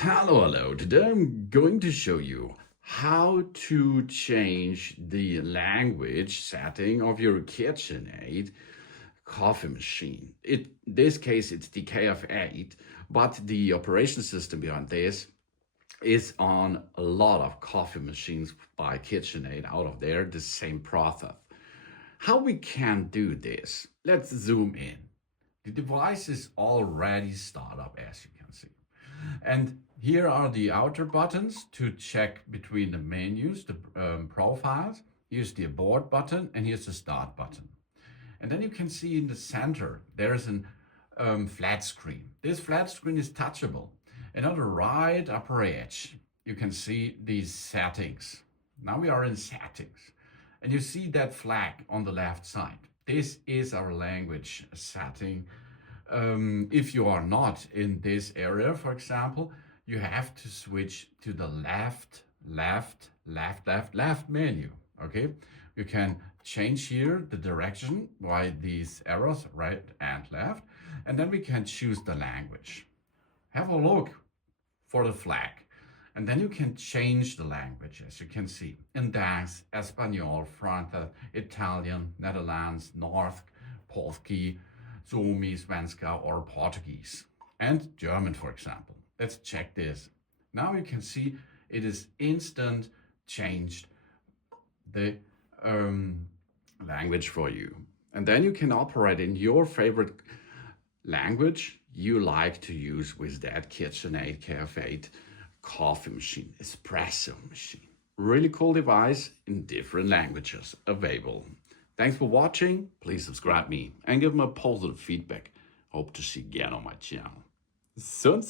Hello. Today I'm going to show you how to change the language setting of your KitchenAid coffee machine. In this case, it's the KF8, but the operation system behind this is on a lot of coffee machines by KitchenAid out of there, the same process. How we can do this? Let's zoom in. The device is already started up, as you can see. And here are the outer buttons to check between the menus, the profiles. Here's the abort button and here's the start button. And then you can see in the center, there's a flat screen. This flat screen is touchable. And on the right upper edge, you can see these settings. Now we are in settings. And you see that flag on the left side. This is our language setting. If you are not in this area, for example, you have to switch to the left menu, okay? You can change here the direction by these arrows, right and left, and then we can choose the language. Have a look for the flag, and then you can change the language, as you can see. Index, Espanol, French, Italian, Netherlands, North, Polski, Suomi, Svenska, or Portuguese, and German, for example. Let's check this. Now you can see it is instant changed the language for you. And then you can operate in your favorite language you like to use with that KitchenAid KF8 coffee machine, espresso machine. Really cool device in different languages available. Thanks for watching. Please subscribe me and give me a positive feedback. Hope to see you again on my channel. Soon.